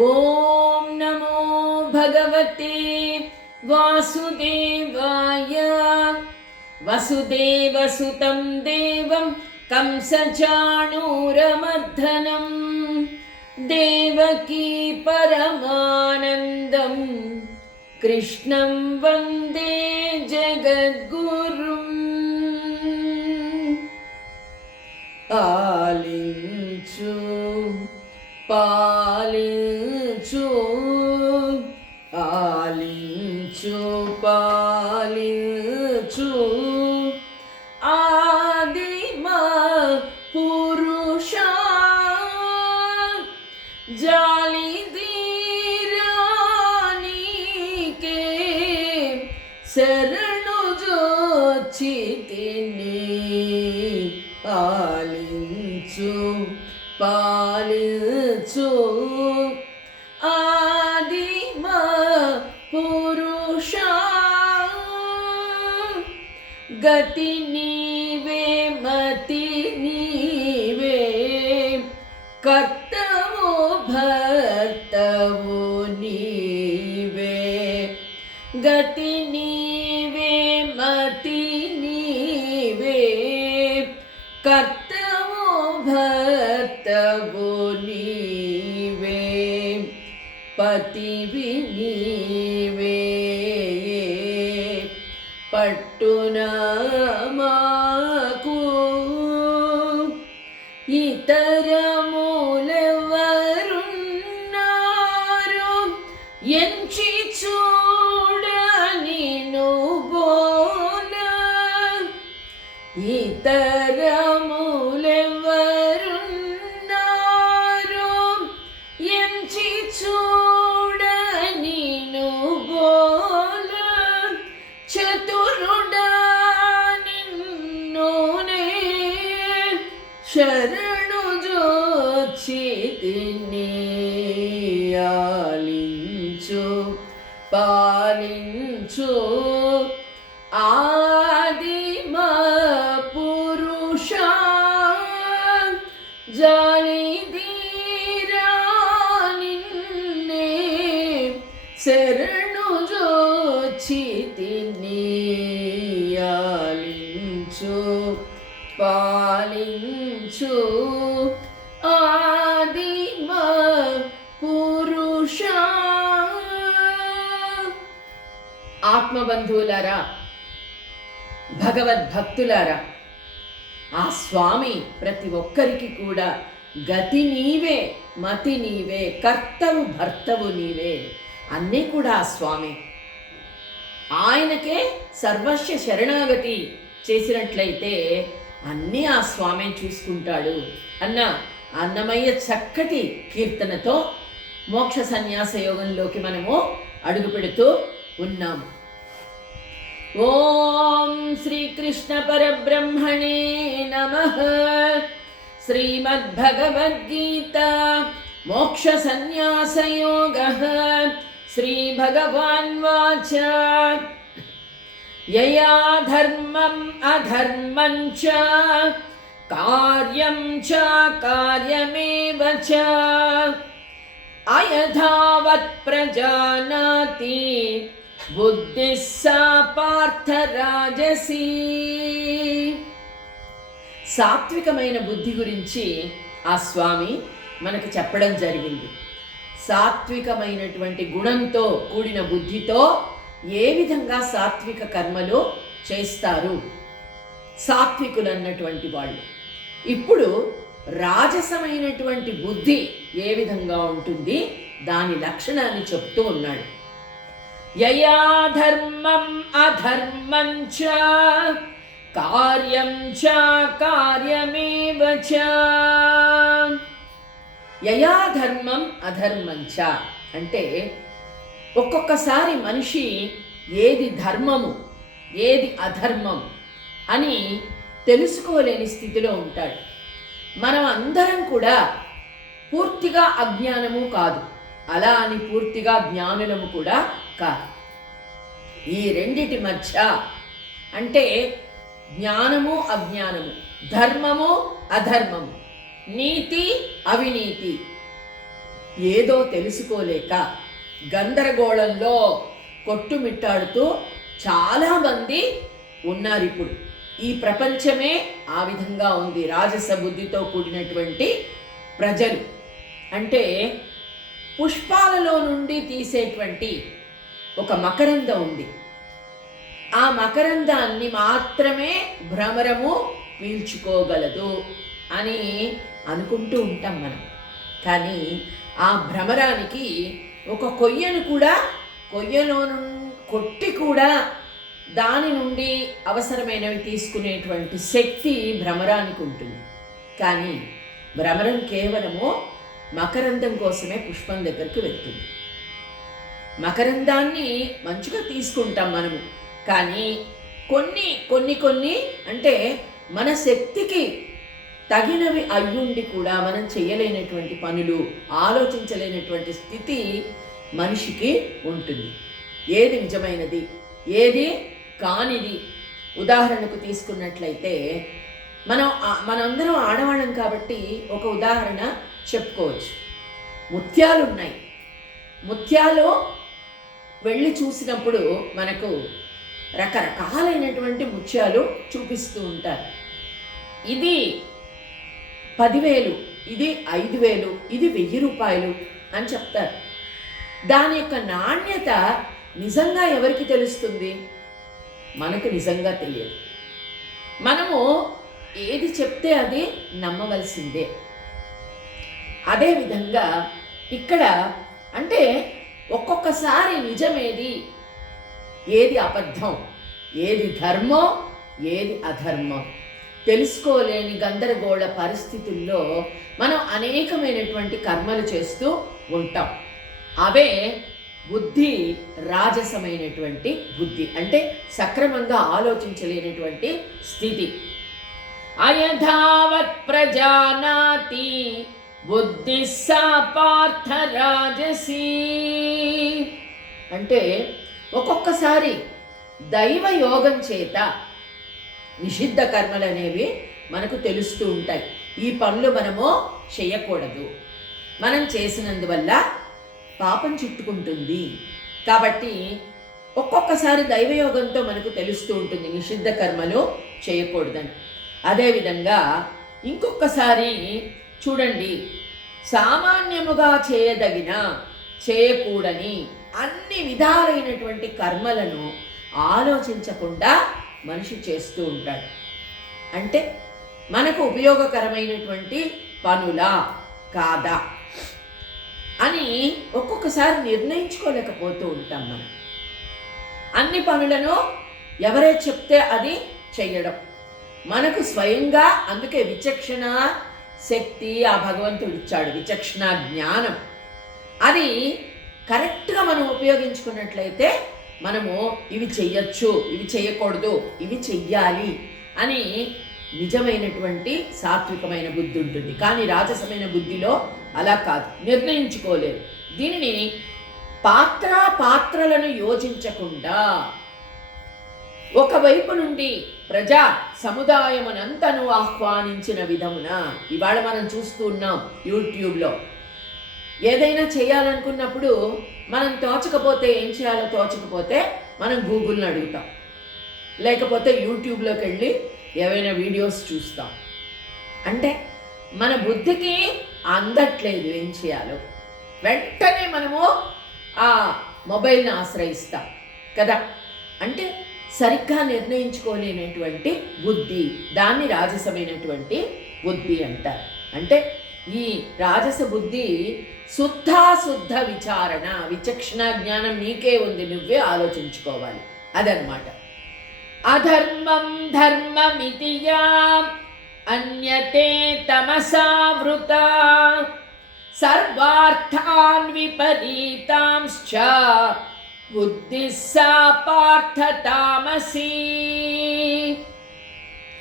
ఓం నమో భగవతే వాసుదేవాయ. వసుదేవసుతం దేవం కంసచాణూరమర్దనం దేవకీ పరమానందం కృష్ణం వందే జగద్గురుం. ఆలించు పాలించు, ఆలించు పాలించు, ఆదిమ పురుష జాలిదీరానికే శరణు జోచితిని. పాలించు పాలించు, ఆదిమ పురుష గతి నీవే మతి నీవే, కర్తవు భర్తవు నీవే. గతి నీవే మతి నీవే, కర్తవు భర్తవు నీవే. పతివి నీవే పట్టున మాకు ఇతరములెవరున్నారు ఎంచి చూడని నువ్వోల. ఇతరములెవరున్నారు ఎంచి చూడని నువ్వోల. చతురుడా నిన్నునే శరణు జోచితిని. ఆలించు పాలించు, ఆదిమ పురుష జాలిదీరా నిన్నే శరణు జోచితిని. ఆలించు పాలించు, ఆదిమ పురుష. ఆత్మబంధువులారా, భగవద్భక్తులారా, ఆ స్వామి ప్రతి ఒక్కరికి కూడా గతి నీవే మతి నీవే, కర్తవు భర్తవు నీవే, అన్నీ కూడా ఆ స్వామి. ఆయనకే సర్వస్వ శరణాగతి చేసినట్లయితే అన్నీ ఆ స్వామి చూసుకుంటాడు అన్న అన్నమయ్య చక్కటి కీర్తనతో మోక్ష సన్యాస యోగంలోకి మనము అడుగు పెడుతూ ఉన్నాము. ఓం శ్రీకృష్ణ పరబ్రహ్మణే నమః. శ్రీమద్భగవద్గీత మోక్ష సన్యాస యోగః. శ్రీ భగవాన్ వాచ యయా ధర్మం అధర్మం చ కార్యం చ కార్యమేవ చ అయథావత్ ప్రజానాతి బుద్ధిః సా పార్థ రాజసీ. సాత్వికమైన బుద్ధి గురించి ఆ స్వామి మనకు చెప్పడం జరిగింది. సాత్వికమైనటువంటి గుణంతో కూడిన బుద్ధితో ఏ విధంగా సాత్విక కర్మలు చేస్తారు సాత్వికులు అన్నటువంటి వాళ్ళు. ఇప్పుడు రాజసమైనటువంటి బుద్ధి ఏ విధంగా ఉంటుంది దాని లక్షణాన్ని చెప్తూ ఉన్నాడు. యయా ధర్మం అధర్మం చ కార్యం చ కార్యమేవ చ. యయా ధర్మం అధర్మం చ అంటే ఒక్కొక్కసారి మనిషి ఏది ధర్మము ఏది అధర్మం అని తెలుసుకోలేని స్థితిలో ఉంటాడు. మనం అందరం కూడా పూర్తిగా అజ్ఞానము కాదు, అలా అని పూర్తిగా జ్ఞానులము కూడా కాదు. ఈ రెండిటి మధ్య అంటే జ్ఞానము అజ్ఞానము, ధర్మము అధర్మము, నీతి అవినీతి, ఏదో తెలుసుకోలేక గందరగోళంలో కొట్టుమిట్టాడుతూ చాలామంది ఉన్నారు. ఇప్పుడు ఈ ప్రపంచమే ఆ విధంగా ఉంది. రాజస బుద్ధితో కూడినటువంటి ప్రజలు. అంటే పుష్పాలలో నుండి తీసేటువంటి ఒక మకరందం ఉంది. ఆ మకరందాన్ని మాత్రమే భ్రమరము పీల్చుకోగలదు అని అనుకుంటూ ఉంటాం మనం. కానీ ఆ భ్రమరానికి ఒక కొయ్యను కూడా కొయ్యలో కొట్టి కూడా దాని నుండి అవసరమైనవి తీసుకునేటువంటి శక్తి భ్రమరానికి ఉంటుంది. కానీ భ్రమరం కేవలము మకరందం కోసమే పుష్పం దగ్గరికి వెళ్తుంది. మకరందాన్ని మంచిగా తీసుకుంటాం మనము. కానీ కొన్ని అంటే మన శక్తికి తగినవి అయ్యుండి కూడా మనం చేయలేనటువంటి పనులు, ఆలోచించలేనటువంటి స్థితి మనిషికి ఉంటుంది. ఏది నిజమైనది, ఏది కానిది. ఉదాహరణకు తీసుకున్నట్లయితే మనందరం ఆడవాళ్ళం కాబట్టి ఒక ఉదాహరణ చెప్పుకోవచ్చు. ముత్యాలు ఉన్నాయి. ముత్యాలు వెళ్ళి చూసినప్పుడు మనకు రకరకాలైనటువంటి ముత్యాలు చూపిస్తూ ఉంటారు. ఇది 10,000, ఇది 5,000, ఇది 1,000 రూపాయలు అని చెప్తారు. దాని యొక్క నాణ్యత నిజంగా ఎవరికి తెలుస్తుంది? మనకు నిజంగా తెలియదు. మనము ఏది చెప్తే అది నమ్మవలసిందే. అదేవిధంగా ఇక్కడ అంటే ఒక్కొక్కసారి నిజమేది, ఏది అబద్ధం, ఏది ధర్మం, ఏది అధర్మం తెలుసుకోలేని గందరగోళ పరిస్థితుల్లో మనం అనేకమైనటువంటి కర్మలు చేస్తూ ఉంటాం. అవే బుద్ధి రాజసమైనటువంటి బుద్ధి, అంటే సక్రమంగా ఆలోచించలేనటువంటి స్థితి. అయథావత్ ప్రజానాతి బుద్ధి సా పార్థ రాజసీ. అంటే ఒక్కొక్కసారి దైవ యోగం చేత నిషిద్ధ కర్మలు అనేవి మనకు తెలుస్తూ ఉంటాయి. ఈ పనులు మనము చేయకూడదు, మనం చేసినందువల్ల పాపం చుట్టుకుంటుంది. కాబట్టి ఒక్కొక్కసారి దైవయోగంతో మనకు తెలుస్తూ ఉంటుంది నిషిద్ధ కర్మలు చేయకూడదని. అదేవిధంగా ఇంకొకసారి చూడండి, సామాన్యముగా చేయదగిన చేయకూడని అన్ని విధాలైనటువంటి కర్మలను ఆలోచించకుండా మనిషి చేస్తూ ఉంటాడు. అంటే మనకు ఉపయోగకరమైనటువంటి పనులా కాదా అని ఒక్కొక్కసారి నిర్ణయించుకోలేకపోతూ ఉంటాం. మనం అన్ని పనులను ఎవరే చెప్తే అది చెయ్యడం మనకు స్వయంగా, అందుకే విచక్షణ శక్తి ఆ భగవంతుడు ఇచ్చాడు, విచక్షణ జ్ఞానం. అది కరెక్ట్గా మనం ఉపయోగించుకున్నట్లయితే మనము ఇవి చెయ్యొచ్చు, ఇవి చేయకూడదు, ఇవి చెయ్యాలి అని నిజమైనటువంటి సాత్వికమైన బుద్ధి ఉంటుంది. కానీ రాజసమైన బుద్ధిలో అలా కాదు, నిర్ణయించుకోలేదు. దీనిని పాత్రలను యోచించకుండా ఒకవైపు నుండి ప్రజా సముదాయమునంతను ఆహ్వానించిన విధమున ఇవాళ మనం చూస్తూ ఉన్నాం. యూట్యూబ్లో ఏదైనా చేయాలనుకున్నప్పుడు మనం తోచకపోతే, ఏం చేయాలో తోచకపోతే మనం గూగుల్ని అడుగుతాం, లేకపోతే యూట్యూబ్లోకి వెళ్ళి ఏవైనా వీడియోస్ చూస్తాం. అంటే మన బుద్ధికి అందట్లేదు ఏం చేయాలో, వెంటనే మనము ఆ మొబైల్ని ఆశ్రయిస్తాం కదా. అంటే సరిగ్గా నిర్ణయించుకోలేనటువంటి బుద్ధి, దాన్ని రాజసమైనటువంటి బుద్ధి అంటారు. అంటే ఈ రాజస బుద్ధి శుద్ధ విచారణ, విచక్షణ జ్ఞానం నీకే ఉంది, నువ్వే ఆలోచించుకోవాలి, అదనమాట. అధర్మం ధర్మమితి యా అన్యతే తమసావృత సర్వార్థాన్ విపరీతాంశ్చ బుద్ధి సా పార్థ తామసీ.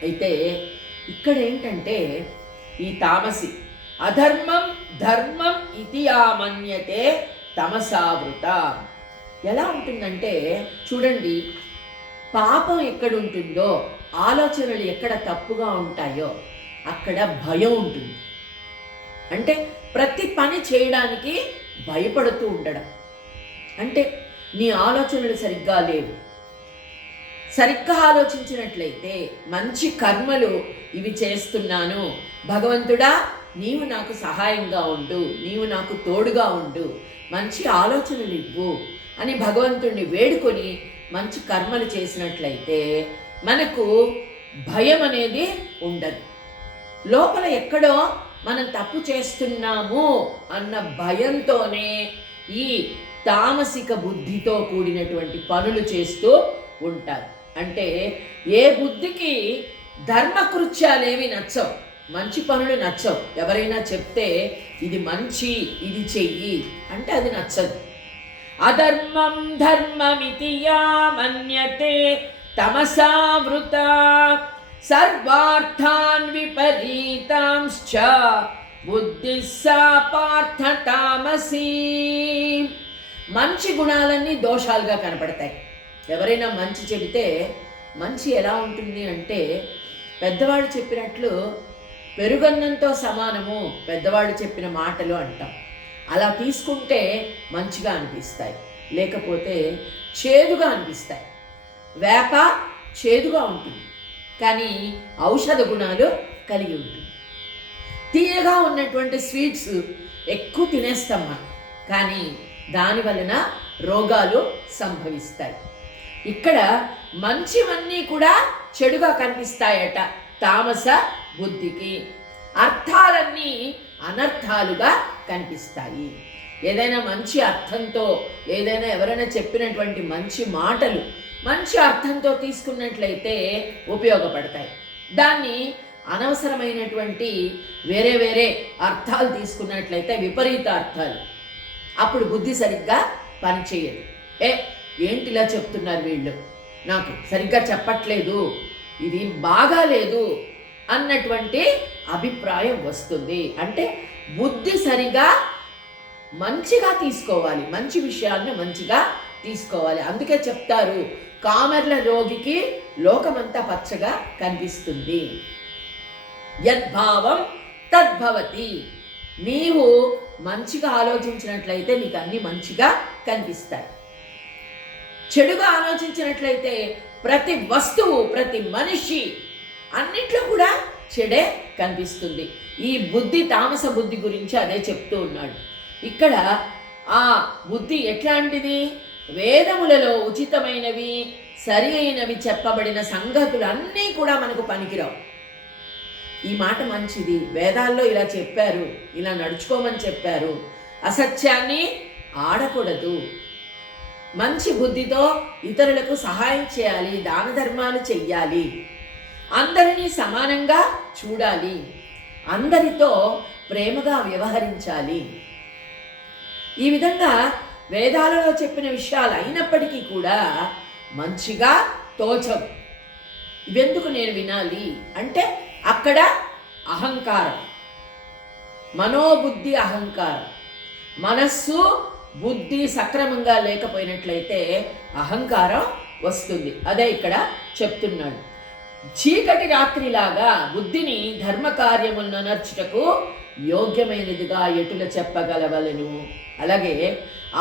అయితే ఇక్కడ ఏంటంటే ఈ తామసి, అధర్మం ధర్మం ఇది ఆమన్యతే తమసావృత. ఎలా ఉంటుందంటే చూడండి, పాపం ఎక్కడుంటుందో, ఆలోచనలు ఎక్కడ తప్పుగా ఉంటాయో అక్కడ భయం ఉంటుంది. అంటే ప్రతి పని చేయడానికి భయపడుతూ ఉండడం. అంటే నీ ఆలోచనలు సరిగ్గా లేవు. సరిగ్గా ఆలోచించినట్లయితే మంచి కర్మలు ఇవి చేస్తున్నాను, భగవంతుడా నీవు నాకు సహాయంగా ఉండు, నీవు నాకు తోడుగా ఉండు, మంచి ఆలోచనలు ఇవ్వు అని భగవంతుడిని వేడుకొని మంచి కర్మలు చేసినట్లయితే మనకు భయం అనేది ఉండదు. లోపల ఎక్కడో మనం తప్పు చేస్తున్నాము అన్న భయంతోనే ఈ తామసిక బుద్ధితో కూడినటువంటి పనులు చేస్తూ ఉంటారు. అంటే ఏ బుద్ధికి ధర్మకృత్యాలేవి నచ్చవు, మంచి పనులు నచ్చవు. ఎవరైనా చెప్తే ఇది మంచి, ఇది చెయ్యి అంటే అది నచ్చదు. అధర్మం ధర్మమితి యా మన్యతే తమసావృత సర్వార్థాన్ విపరీతాంశ్చ బుద్ధిః సా పార్థ తామసీ. మంచి గుణాలన్నీ దోషాలుగా కనపడతాయి. ఎవరైనా మంచి చెబితే మంచి ఎలా ఉంటుంది అంటే పెద్దవాళ్ళు చెప్పినట్లు పెరుగన్నంతో సమానము పెద్దవాళ్ళు చెప్పిన మాటలు అంటాం. అలా తీసుకుంటే మంచిగా అనిపిస్తాయి, లేకపోతే చేదుగా అనిపిస్తాయి. వేప చేదుగా ఉంటుంది, కానీ ఔషధ గుణాలు కలిగి ఉంటుంది. తీయగా ఉన్నటువంటి స్వీట్స్ ఎక్కువ తినేస్తాం మనం, కానీ దాని వలన రోగాలు సంభవిస్తాయి. ఇక్కడ మంచివన్నీ కూడా చెడుగా కనిపిస్తాయట తామస బుద్ధికి. అర్థాలన్నీ అనర్థాలుగా కనిపిస్తాయి. ఏదైనా మంచి అర్థంతో, ఏదైనా ఎవరైనా చెప్పినటువంటి మంచి మాటలు మంచి అర్థంతో తీసుకున్నట్లయితే ఉపయోగపడతాయి. దాన్ని అనవసరమైనటువంటి వేరే వేరే అర్థాలు తీసుకున్నట్లయితే విపరీత అర్థాలు, అప్పుడు బుద్ధి సరిగ్గా పనిచేయదు. ఏంటిలా చెప్తున్నారు వీళ్ళు, నాకు సరిగ్గా చెప్పట్లేదు, ఇది బాగాలేదు అన్నటువంటి అభిప్రాయం వస్తుంది. అంటే బుద్ధి సరిగా మంచిగా తీసుకోవాలి, మంచి విషయాన్ని మంచిగా తీసుకోవాలి. అందుకే చెప్తారు కామెర్ల రోగికి లోకమంతా పచ్చగా కనిపిస్తుంది. యద్భావం తద్భవతి. నీవు మంచిగా ఆలోచించినట్లయితే నీకు అన్ని మంచిగా కనిపిస్తాయి. చెడుగా ఆలోచించినట్లయితే ప్రతి వస్తువు, ప్రతి మనిషి అన్నిట్లో కూడా చెడే కనిపిస్తుంది. ఈ బుద్ధి తామస బుద్ధి గురించి అదే చెప్తూ ఉన్నాడు. ఇక్కడ ఆ బుద్ధి ఎట్లాంటిది? వేదములలో ఉచితమైనవి సరి అయినవి చెప్పబడిన సంగతులన్నీ కూడా మనకు పనికిరావు. ఈ మాట మంచిది, వేదాల్లో ఇలా చెప్పారు, ఇలా నడుచుకోమని చెప్పారు, అసత్యాన్ని ఆడకూడదు, మంచి బుద్ధితో ఇతరులకు సహాయం చేయాలి, దాన ధర్మాలు చెయ్యాలి, అందరినీ సమానంగా చూడాలి, అందరితో ప్రేమగా వ్యవహరించాలి. ఈ విధంగా వేదాలలో చెప్పిన విషయాలు అయినప్పటికీ కూడా మంచిగా తోచవు. ఇవెందుకు నేను వినాలి అంటే అక్కడ అహంకారం, మనోబుద్ధి అహంకారం. మనస్సు బుద్ధి సక్రమంగా లేకపోయినట్లయితే అహంకారం వస్తుంది. అదే ఇక్కడ చెప్తున్నాడు. చీకటి రాత్రిలాగా బుద్ధిని ధర్మకార్యములను నర్చుటకు యోగ్యమైనదిగా ఎటుల చెప్పగలవలను. అలాగే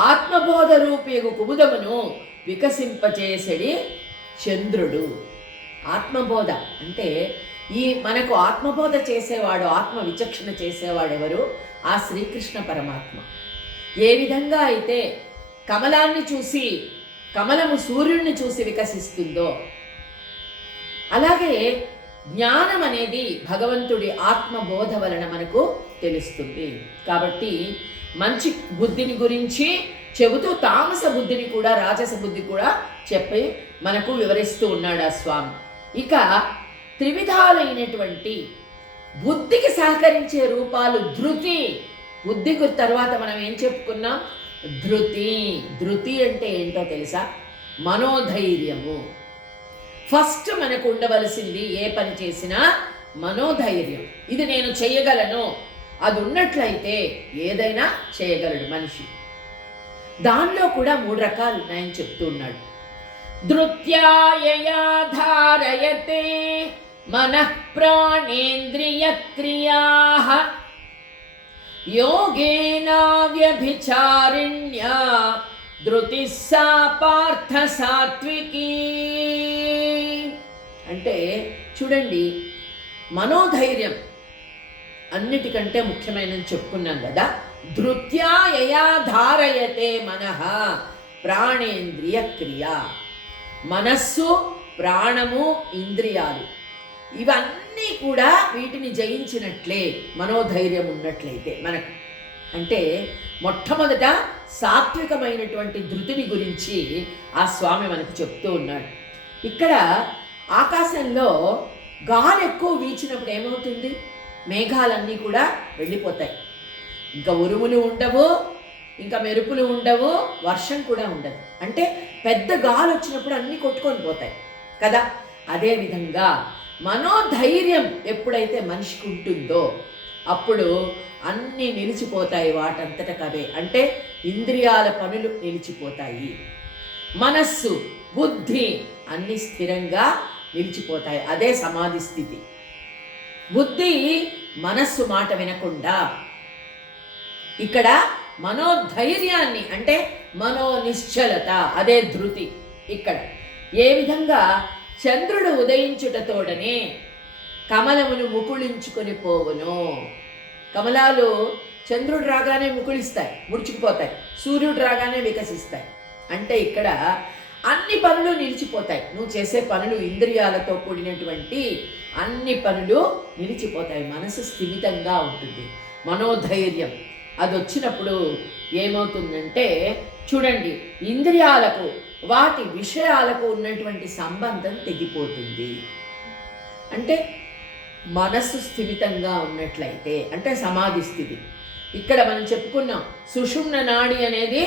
ఆత్మబోధ రూపేగు కుముదమును వికసింపచేసడి చంద్రుడు. ఆత్మబోధ అంటే ఈ మనకు ఆత్మబోధ చేసేవాడు, ఆత్మ విచక్షణ చేసేవాడు ఎవరు? ఆ శ్రీకృష్ణ పరమాత్మ. ఏ విధంగా అయితే కమలాన్ని చూసి, కమలము సూర్యుడిని చూసి వికసిస్తుందో, అలాగే జ్ఞానం అనేది భగవంతుడి ఆత్మబోధ వలన మనకు తెలుస్తుంది. కాబట్టి మంచి బుద్ధిని గురించి చెబుతూ తామస బుద్ధిని కూడా, రాజస బుద్ధి కూడా చెప్పి మనకు వివరిస్తూ ఉన్నాడు ఆ స్వామి. ఇక త్రివిధాలైనటువంటి బుద్ధికి సహకరించే రూపాలు ధృతి. బుద్ధికి తర్వాత మనం ఏం చెప్పుకున్నాం? ధృతి. ధృతి అంటే ఏంటో తెలుసా? మనోధైర్యము. ఫస్ట్ మనకు ఉండవలసింది ఏ పని చేసినా మనోధైర్యం. ఇది నేను చేయగలను, అది ఉన్నట్లయితే ఏదైనా చేయగలడు మనిషి. దానిలో కూడా 3 రకాలు ఉన్నాయని చెప్తూ ఉన్నాడు. ధృత్యాయయా ధారయతే మనః ప్రాణేంద్రియ క్రియాః యోగేనావ్యభిచారిణ్యా ధృతి సా పార్థ సాత్వికీ. అంటే చూడండి, మనోధైర్యం అన్నిటికంటే ముఖ్యమైనది చెప్పుకున్నాం కదా. ధృత్యా యయా ధారయతే మనః ప్రాణేంద్రియ క్రియ. మనస్సు, ప్రాణము, ఇంద్రియాలు ఇవన్నీ కూడా వీటిని జయించినట్లే మనోధైర్యం ఉన్నట్లయితే మనకు. అంటే మొట్టమొదట సాత్వికమైనటువంటి ధృతిని గురించి ఆ స్వామి మనకు చెప్తూ ఉన్నాడు. ఇక్కడ ఆకాశంలో గాలి ఎక్కువ వీచినప్పుడు ఏమవుతుంది? మేఘాలన్నీ కూడా వెళ్ళిపోతాయి. ఇంకా ఉరుములు ఉండవు, ఇంకా మెరుపులు ఉండవు, వర్షం కూడా ఉండదు. అంటే పెద్ద గాలి వచ్చినప్పుడు అన్నీ కొట్టుకొని పోతాయి కదా. అదేవిధంగా మనోధైర్యం ఎప్పుడైతే మనిషికి ఉంటుందో అప్పుడు అన్నీ నిలిచిపోతాయి వాటంతటకవే. అంటే ఇంద్రియాల పనులు నిలిచిపోతాయి, మనస్సు, బుద్ధి అన్నీ స్థిరంగా నిలిచిపోతాయి. అదే సమాధి స్థితి. బుద్ధి మనస్సు మాట వినకుండా ఇక్కడ మనోధైర్యాన్ని అంటే మనోనిశ్చలత, అదే ధృతి. ఇక్కడ ఏ విధంగా చంద్రుడు ఉదయించుటతోడనే కమలమును ముకుళించుకొని పోవును. కమలాలు చంద్రుడు రాగానే ముకుళిస్తాయి, ముడుచుకుపోతాయి, సూర్యుడు రాగానే వికసిస్తాయి. అంటే ఇక్కడ అన్ని పనులు నిలిచిపోతాయి. నువ్వు చేసే పనులు, ఇంద్రియాలతో కూడినటువంటి అన్ని పనులు నిలిచిపోతాయి. మనసు స్థిమితంగా ఉంటుంది. మనోధైర్యం అది వచ్చినప్పుడు ఏమవుతుందంటే చూడండి, ఇంద్రియాలకు వాటి విషయాలకు ఉన్నటువంటి సంబంధం తెగిపోతుంది. అంటే మనస్సు స్థిమితంగా ఉన్నట్లయితే అంటే సమాధి స్థితి. ఇక్కడ మనం చెప్పుకున్నాం సుషుమ్న నాడి అనేది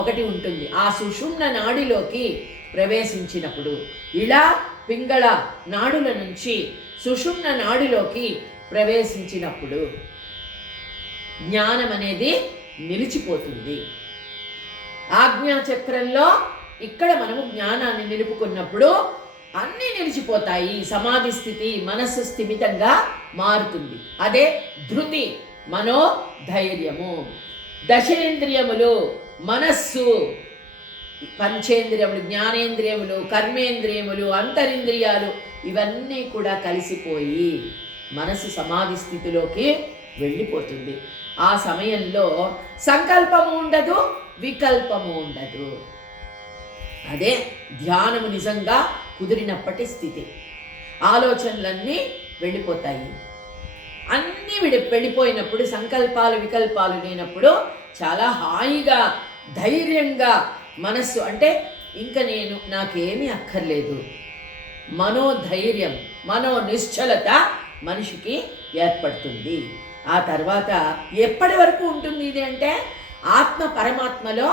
ఒకటి ఉంటుంది. ఆ సుషుమ్న నాడిలోకి ప్రవేశించినప్పుడు ఇలా పింగళ నాడుల నుంచి సుషుమ్న నాడిలోకి ప్రవేశించినప్పుడు జ్ఞానం అనేది నిలిచిపోతుంది. ఆజ్ఞాచక్రంలో ఇక్కడ మనము జ్ఞానాన్ని నిలుపుకున్నప్పుడు అన్నీ నిలిచిపోతాయి. సమాధి స్థితి, మనస్సు స్థిమితంగా మారుతుంది. అదే ధృతి, మనోధైర్యము. దశేంద్రియములు, మనస్సు, పంచేంద్రియములు, జ్ఞానేంద్రియములు, కర్మేంద్రియములు, అంతరింద్రియాలు ఇవన్నీ కూడా కలిసిపోయి మనసు సమాధి స్థితిలోకి వెళ్ళిపోతుంది. ఆ సమయంలో సంకల్పము ఉండదు, వికల్పము ఉండదు. అదే ధ్యానము నిజంగా కుదిరినప్పటి స్థితి. ఆలోచనలన్నీ వెళ్ళిపోతాయి. అన్నీ వెళ్ళిపోయినప్పుడు, సంకల్పాలు వికల్పాలు లేనప్పుడు చాలా హాయిగా, ధైర్యంగా మనస్సు అంటే ఇంకా నాకేమీ అక్కర్లేదు, మనోధైర్యం, మనోనిశ్చలత మనిషికి ఏర్పడుతుంది. ఆ తర్వాత ఎప్పటి వరకు ఉంటుంది ఇది అంటే ఆత్మ పరమాత్మలో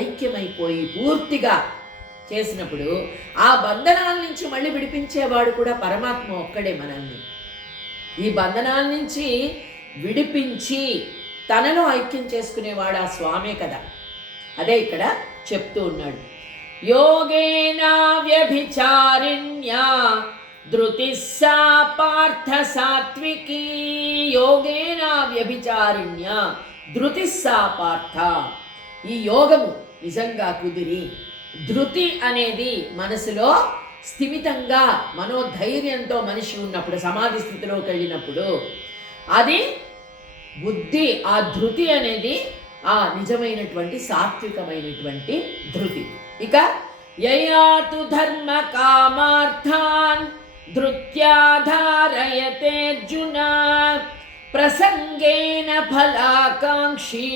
ఐక్యమైపోయి పూర్తిగా చేసినప్పుడు ఆ బంధనాల నుంచి మళ్ళీ విడిపించేవాడు కూడా పరమాత్మ ఒక్కడే. మనల్ని ఈ బంధనాల నుంచి విడిపించి తనలో ఐక్యం చేసుకునేవాడు ఆ స్వామే కదా. అదే ఇక్కడ చెప్తూ ఉన్నాడు. యోగేనా వ్యభిచారిణ్యా ధృతి సా పార్థ సాత్వికీ. యోగేనా వ్యభిచారిణ్యా ధృతి సా పార్థ. ఈ యోగము నిజంగా కుదిరి ధృతి అనేది మనసులో స్థిమితంగా మనోధైర్యంతో మనిషి ఉన్నప్పుడు, సమాధి స్థితిలోకి వెళ్ళినప్పుడు అది బుద్ధి, ఆ ధృతి అనేది ఆ నిజమైనటువంటి సాత్వికమైనటువంటి ధృతి. ఇక యయాతు ధర్మ కామార్థాన్ ధృత్యాధారయతే అర్జున ప్రసంగేన ఫలాకాంక్షి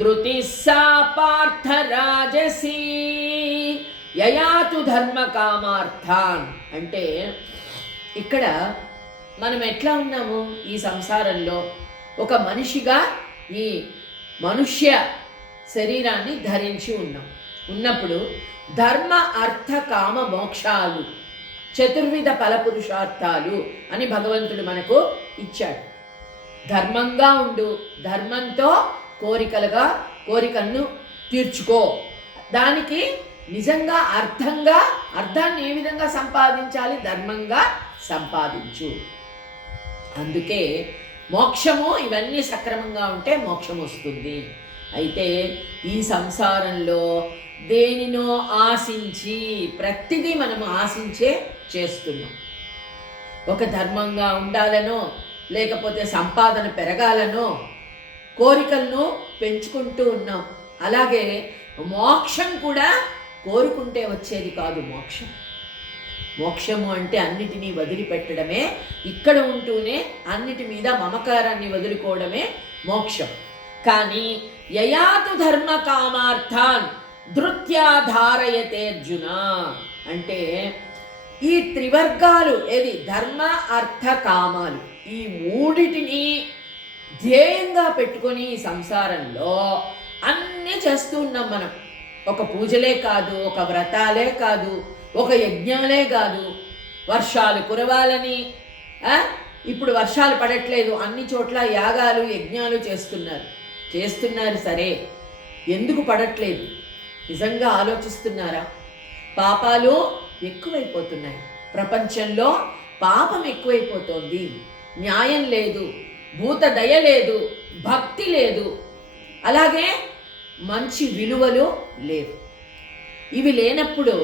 ధృతి సా పార్థ రాజసీ. యయాతు ధర్మ కామార్థాన్ అంటే ఇక్కడ మనం ఎట్లా ఉన్నాము ఈ సంసారంలో? ఒక మనిషిగా ఈ మనుష్య శరీరాన్ని ధరించి ఉన్నప్పుడు ధర్మ అర్థ కామ మోక్షాలు, చతుర్విధ ఫలపురుషార్థాలు అని భగవంతుడు మనకు ఇచ్చాడు. ధర్మంగా ఉండు, ధర్మంతో కోరికలను తీర్చుకో. దానికి నిజంగా అర్థాన్ని ఏ విధంగా సంపాదించాలి? ధర్మంగా సంపాదించు. అందుకే మోక్షము ఇవన్నీ సక్రమంగా ఉంటే మోక్షం వస్తుంది. అయితే ఈ సంసారంలో దేనినో ఆశించి ప్రతిదీ మనము ఆశించే చేస్తున్నాం. ఒక ధర్మంగా ఉండాలనో లేకపోతే సంపాదన పెరగాలనో కోరికలను పెంచుకుంటూ ఉన్నాం. అలాగే మోక్షం కూడా కోరుకుంటే వచ్చేది కాదు. మోక్షము అంటే అన్నిటినీ వదిలిపెట్టడమే, ఇక్కడ ఉంటూనే అన్నిటి మీద మమకారాన్ని వదులుకోవడమే మోక్షం. కానీ యయాతు ధర్మ కామార్థాన్ ధృత్యా ధారయతే అర్జున అంటే ఈ త్రివర్గాలు ఏది ధర్మ అర్థ కామాలు, ఈ మూడిటిని ధ్యేయంగా పెట్టుకొని ఈ సంసారంలో అన్నీ చేస్తూ ఉన్నాం మనం. ఒక పూజలే కాదు, ఒక వ్రతాలే కాదు, ఒక యజ్ఞాలే కాదు. వర్షాలు కురవాలని, ఇప్పుడు వర్షాలు పడట్లేదు, అన్ని చోట్ల యాగాలు యజ్ఞాలు చేస్తున్నారు సరే, ఎందుకు పడట్లేదు నిజంగా ఆలోచిస్తున్నారా? పాపాలు ఎక్కువైపోతున్నాయి. ప్రపంచంలో పాపం ఎక్కువైపోతోంది. న్యాయం లేదు, భూత దయ లేదు, భక్తి లేదు, అలాగే మంచి విలువలు లేవు. ఇవి లేనప్పుడు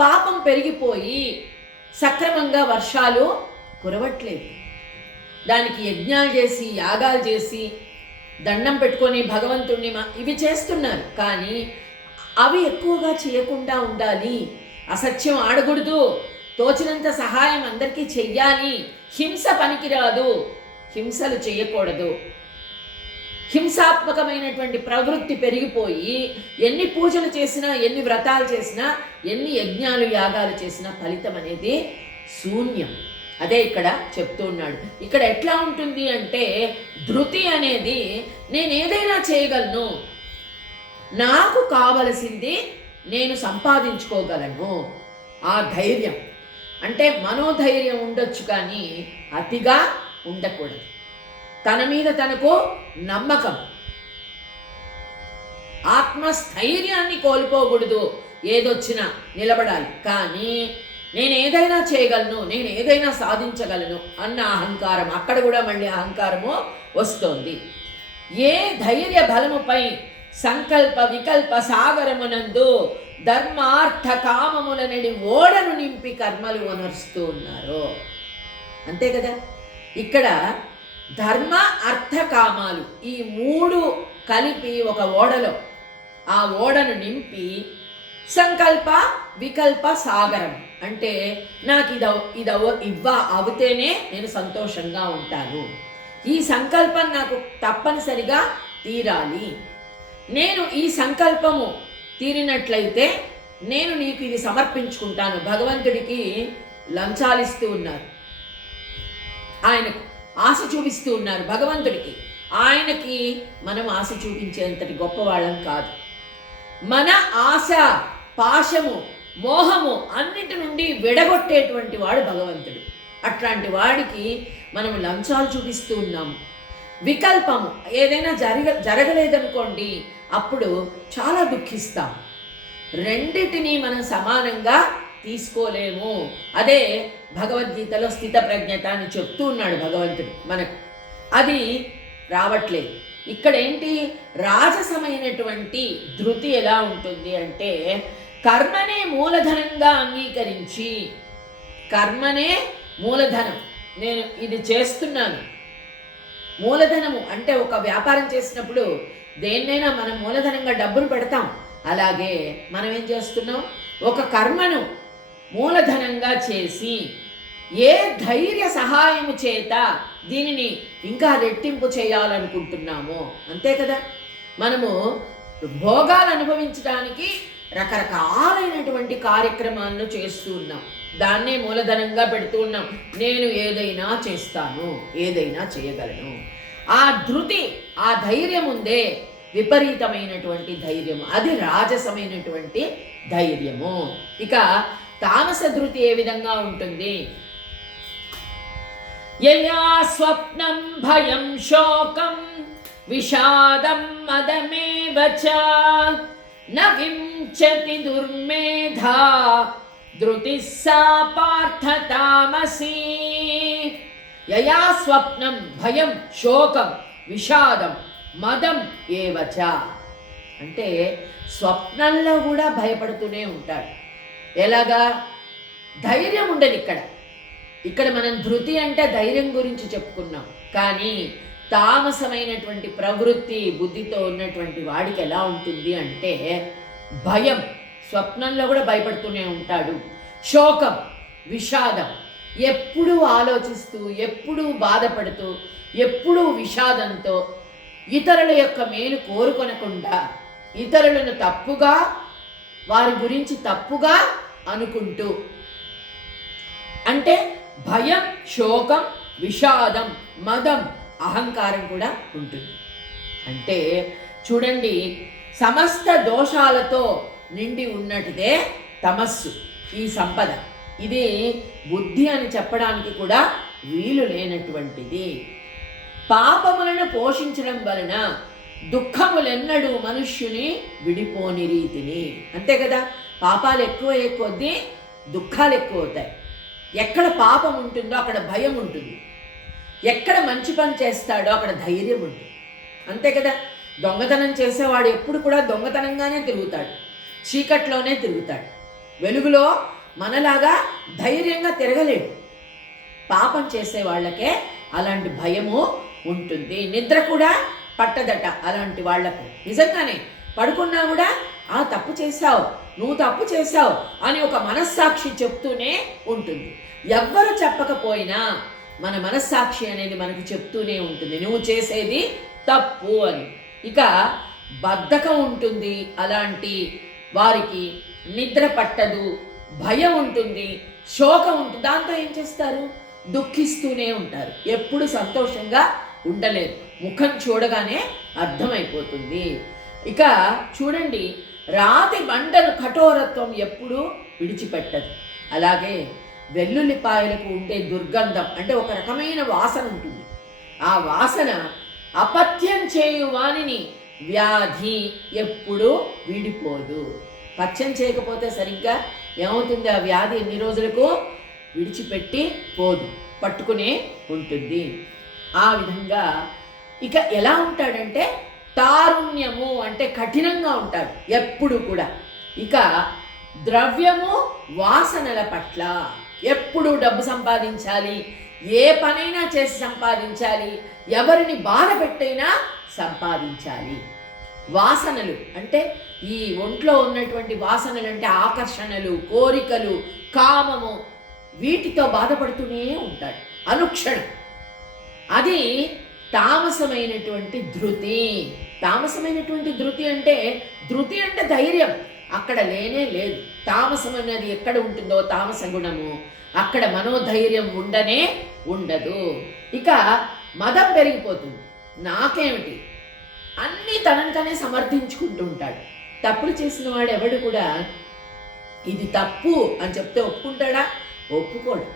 పాపం పెరిగిపోయి సక్రమంగా వర్షాలు కురవట్లేదు. దానికి యజ్ఞాలు చేసి యాగాలు చేసి దండం పెట్టుకొని భగవంతుణ్ణి ఇవి చేస్తున్నారు. కానీ అవి ఎక్కువగా చేయకుండా ఉండాలి. అసత్యం ఆడకూడదు, తోచినంత సహాయం అందరికీ చెయ్యాలి, హింస పనికిరాదు, హింసలు చేయకూడదు. హింసాత్మకమైనటువంటి ప్రవృత్తి పెరిగిపోయి ఎన్ని పూజలు చేసినా, ఎన్ని వ్రతాలు చేసినా, ఎన్ని యజ్ఞాలు యాగాలు చేసినా ఫలితం అనేది శూన్యం. అదే ఇక్కడ చెప్తూ ఉన్నాడు. ఇక్కడ ఎట్లా ఉంటుంది అంటే ధృతి అనేది నేను ఏదైనా చేయగలను, నాకు కావలసింది నేను సంపాదించుకోగలను, ఆ ధైర్యం. అంటే మనోధైర్యం ఉండొచ్చు కానీ అతిగా ఉండకూడదు. తన మీద తనకు నమ్మకం, ఆత్మస్థైర్యాన్ని కోల్పోకూడదు. ఏదొచ్చినా నిలబడాలి. కానీ నేను ఏదైనా చేయగలను, నేను ఏదైనా సాధించగలను అన్న అహంకారం, అక్కడ కూడా మళ్ళీ అహంకారము వస్తోంది. ఏ ధైర్య బలముపై సంకల్ప వికల్ప సాగరమునందు ధర్మార్థ కామములనడి ఓడను నింపి కర్మలు వనరుస్తూ ఉన్నారు. అంతే కదా. ఇక్కడ ధర్మ అర్థ కామాలు ఈ మూడు కలిపి ఒక ఓడలో, ఆ ఓడను నింపి సంకల్ప వికల్ప సాగరం అంటే నాకు అవుతేనే నేను సంతోషంగా ఉంటాను, ఈ సంకల్పం నాకు తప్పనిసరిగా తీరాలి, నేను ఈ సంకల్పము తీరినట్లయితే నేను నీకు ఇది సమర్పించుకుంటాను. భగవంతుడికి లంచాలిస్తూ ఉన్నారు, ఆయనకు ఆశ చూపిస్తూ ఉన్నారు. భగవంతుడికి, ఆయనకి మనం ఆశ చూపించేంతటి గొప్పవాళ్ళం కాదు. మన ఆశ పాశము మోహము అన్నిటి నుండి విడగొట్టేటువంటి వాడు భగవంతుడు. అట్లాంటి వాడికి మనం లంచాలు చూపిస్తూ ఉన్నాము. వికల్పము ఏదైనా జరగలేదనుకోండి, అప్పుడు చాలా దుఃఖిస్తాం. రెండిటిని మనం సమానంగా తీసుకోలేము. అదే భగవద్గీతలో స్థిత ప్రజ్ఞత అని చెప్తూ ఉన్నాడు భగవంతుడు మనకు. అది రావట్లేదు. ఇక్కడ ఏంటి, రాజసమైనటువంటి ధృతి ఎలా ఉంటుంది అంటే కర్మనే మూలధనంగా అంగీకరించి, కర్మనే మూలధనం, నేను ఇది చేస్తున్నాను. మూలధనము అంటే ఒక వ్యాపారం చేసినప్పుడు దేన్నైనా మనం మూలధనంగా డబ్బులు పెడతాం. అలాగే మనం ఏం చేస్తున్నాం, ఒక కర్మను మూలధనంగా చేసి ఏ ధైర్య సహాయము చేత దీనిని ఇంకా రెట్టింపు చేయాలనుకుంటున్నామో, అంతే కదా. మనము భోగాలు అనుభవించడానికి రకరకాలైనటువంటి కార్యక్రమాలను చేస్తూ ఉన్నాం, దాన్నే మూలధనంగా పెడుతూ ఉన్నాం. నేను ఏదైనా చేస్తాను, ఏదైనా చేయగలను. ఆ ధృతి, ఆ ధైర్యం ఉందే, విపరీతమైనటువంటి ధైర్యము, అది రాజసమైనటువంటి ధైర్యము. ఇక తామస ధృతి ఏ విధంగా ఉంటుంది, యయా స్వప్నం భయం శోకం విషాదం మదమేవ చ న వించతి దుర్మేధా ధృతి సా పార్థ తామసీ. యయా స్వప్నం భయం శోకం విషాదం మదం ఏవచ. అంటే స్వప్నంలో కూడా భయపడుతూనే ఉంటాడు. ఎలాగా? ధైర్యం ఉండదు ఇక్కడ మనం ధృతి అంటే ధైర్యం గురించి చెప్పుకున్నాం. కానీ తామసమైనటువంటి ప్రవృత్తి బుద్ధితో ఉన్నటువంటి వాడికి ఎలా ఉంటుంది అంటే భయం, స్వప్నంలో కూడా భయపడుతూనే ఉంటాడు. శోకం, విషాదం, ఎప్పుడూ ఆలోచిస్తూ, ఎప్పుడూ బాధపడుతూ, ఎప్పుడూ విషాదంతో, ఇతరుల యొక్క మేలు కోరుకొనకుండా, ఇతరులను తప్పుగా, వారి గురించి తప్పుగా అనుకుంటూ, అంటే భయం, శోకం, విషాదం, మదం, అహంకారం కూడా ఉంటుంది. అంటే చూడండి, సమస్త దోషాలతో నిండి ఉన్నటిదే తమస్సు, ఈ సంపద. ఇది బుద్ధి అని చెప్పడానికి కూడా వీలు లేనటువంటిది. పాపములను పోషించడం వలన దుఃఖములెన్నడూ మనుష్యుని విడిపోని రీతిని. అంతే కదా, పాపాలు ఎక్కువ కొద్దీ దుఃఖాలు ఎక్కువ అవుతాయి. ఎక్కడ పాపం ఉంటుందో అక్కడ భయం ఉంటుంది, ఎక్కడ మంచి పని చేస్తాడో అక్కడ ధైర్యం ఉంటుంది. అంతే కదా, దొంగతనం చేసేవాడు ఎప్పుడు కూడా దొంగతనంగానే తిరుగుతాడు, చీకట్లోనే తిరుగుతాడు. వెలుగులో మనలాగా ధైర్యంగా తిరగలేడు. పాపం చేసే వాళ్ళకే అలాంటి భయము ఉంటుంది. నిద్ర కూడా పట్టదట అలాంటి వాళ్లకు. నిజంగానే పడుకున్నా కూడా తప్పు చేశావు, నువ్వు తప్పు చేశావు అని ఒక మనస్సాక్షి చెప్తూనే ఉంటుంది. ఎవ్వరు చెప్పకపోయినా మన మనస్సాక్షి అనేది మనకు చెప్తూనే ఉంటుంది, నువ్వు చేసేది తప్పు అని. ఇక బద్ధకం ఉంటుంది, అలాంటి వారికి నిద్ర పట్టదు, భయం ఉంటుంది, శోకం ఉంటుంది. దాంతో ఏం చేస్తారు? దుఃఖిస్తూనే ఉంటారు, ఎప్పుడు సంతోషంగా ఉండలేరు. ముఖం చూడగానే అర్థమైపోతుంది. ఇక చూడండి, రాతి బండను కఠోరత్వం ఎప్పుడూ విడిచిపెట్టదు. అలాగే వెల్లుల్లిపాయలకు ఉండే దుర్గంధం అంటే ఒక రకమైన వాసన ఉంటుంది. ఆ వాసన అపథ్యం చేయు వానిని వ్యాధి ఎప్పుడూ విడిపోదు. పథ్యం చేయకపోతే సరిగ్గా ఏమవుతుంది? ఆ వ్యాధి ఎన్ని రోజులకు విడిచిపెట్టి పోదు, పట్టుకునే ఉంటుంది. ఆ విధంగా ఇక ఎలా ఉంటాడంటే తారుణ్యము అంటే కఠినంగా ఉంటాడు ఎప్పుడు కూడా. ఇక ద్రవ్యము వాసనల పట్ల ఎప్పుడు డబ్బు సంపాదించాలి, ఏ పనైనా చేసి సంపాదించాలి, ఎవరిని బాధ పెట్టైనా సంపాదించాలి. వాసనలు అంటే ఈ ఒంట్లో ఉన్నటువంటి వాసనలు అంటే ఆకర్షణలు, కోరికలు, కామము, వీటితో బాధపడుతూనే ఉంటాడు అనుక్షణం. అది తామసమైనటువంటి ధృతి. తామసమైనటువంటి ధృతి అంటే ధైర్యం అక్కడ లేనే లేదు. తామసం అనేది ఎక్కడ ఉంటుందో తామస గుణము, అక్కడ మనోధైర్యం ఉండనే ఉండదు. ఇక మదం పెరిగిపోతుంది. నాకేమిటి అన్నీ తనని సమర్థించుకుంటూ ఉంటాడు. తప్పులు చేసిన వాడు ఎవడు కూడా ఇది తప్పు అని చెప్తే ఒప్పుకుంటాడా? ఒప్పుకోడు.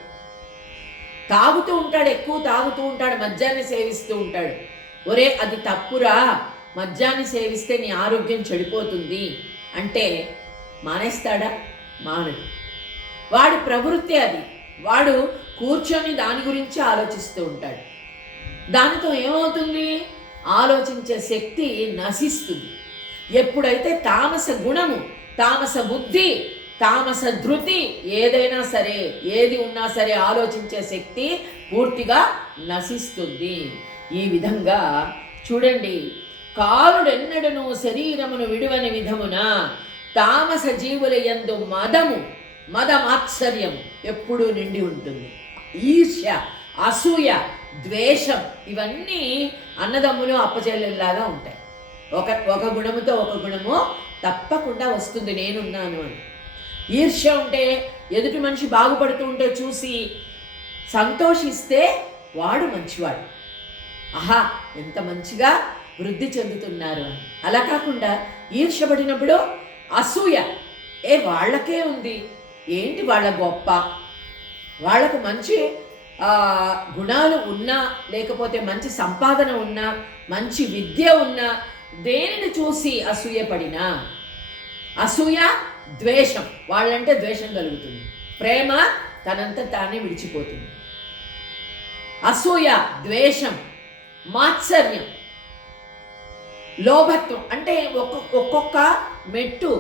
తాగుతూ ఉంటాడు, ఎక్కువ తాగుతూ ఉంటాడు, మద్యాన్ని సేవిస్తూ ఉంటాడు. ఒరే అది తప్పురా, మద్యాన్ని సేవిస్తే నీ ఆరోగ్యం చెడిపోతుంది అంటే మానేస్తాడా? మానడు. వాడి ప్రవృత్తి అది. వాడు కూర్చొని దాని గురించి ఆలోచిస్తూ ఉంటాడు. దానితో ఏమవుతుంది? ఆలోచించే శక్తి నశిస్తుంది. ఎప్పుడైతే తామస గుణము, తామస బుద్ధి, తామస ధృతి ఏదైనా సరే, ఏది ఉన్నా సరే ఆలోచించే శక్తి పూర్తిగా నశిస్తుంది. ఈ విధంగా చూడండి, కాలుడెన్నడను శరీరమును విడువని విధమున తామస జీవుల యందు మదమాత్సర్యం ఎప్పుడూ నిండి ఉంటుంది. ఈర్ష్య, అసూయ, ద్వేషం ఇవన్నీ అన్నదమ్ములు అప్పచెల్లెల్లాగా ఉంటాయి. ఒక గుణముతో ఒక గుణము తప్పకుండా వస్తుంది, నేనున్నాను అని. ఈర్ష్య ఉంటే ఎదుటి మనిషి బాగుపడుతూ ఉంటే చూసి సంతోషిస్తే వాడు మంచివాడు. ఆహా ఎంత మంచిగా వృద్ధి చెందుతున్నారు అని. అలా కాకుండా ఈర్ష్యపడినప్పుడు అసూయ, వాళ్ళకే ఉంది ఏంటి, వాళ్ళ గొప్ప, వాళ్ళకు మంచి గుణాలు ఉన్నా, లేకపోతే మంచి సంపాదన ఉన్నా, మంచి విద్య ఉన్నా, దేనిని చూసి అసూయపడినా, అసూయ ద్వేషం, వాళ్ళంటే ద్వేషం కలుగుతుంది. ప్రేమ తనంత తానే విడిచిపోతుంది. అసూయ, ద్వేషం, మాత్సర్యం, లోభత్వం. అంటే ఒక్కొక్క మెట్టు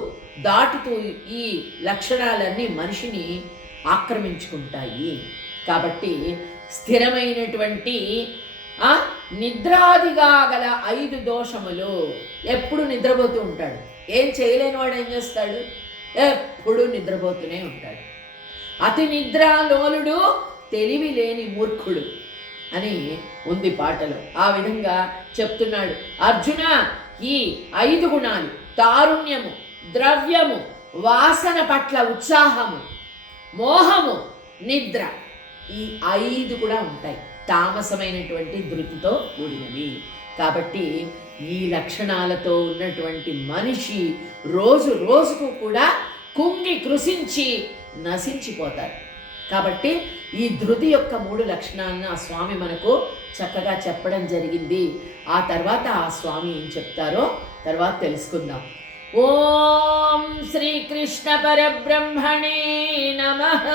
దాటుతూ ఈ లక్షణాలన్నీ మనిషిని ఆక్రమించుకుంటాయి. కాబట్టి స్థిరమైనటువంటి నిద్రాదిగా గల 5 దోషములు. ఎప్పుడు నిద్రపోతూ ఉంటాడు. ఏం చేయలేని వాడు ఏం చేస్తాడు? ఎప్పుడు నిద్రపోతూనే ఉంటాడు. అతి నిద్రాలోలుడు తెలివి లేని మూర్ఖుడు అని ఉంది పాటలో. ఆ విధంగా చెప్తున్నాడు అర్జున. ఈ 5 గుణాలు, తారుణ్యము, ద్రవ్యము, వాసన పట్ల ఉత్సాహము, మోహము, నిద్ర, ఈ 5 కూడా ఉంటాయి. తామసమైనటువంటి ధృతితో కూడినవి. కాబట్టి ఈ లక్షణాలతో ఉన్నటువంటి మనిషి రోజు రోజుకు కూడా కుంగి కృషించి నశించిపోతారు. కాబట్టి ఈ ధృతి యొక్క 3 లక్షణాలను ఆ స్వామి మనకు చక్కగా చెప్పడం జరిగింది. ఆ తర్వాత ఆ స్వామి ఏం చెప్తారో తర్వాత తెలుసుకుందాం. ఓం శ్రీకృష్ణ పరబ్రహ్మణే నమః.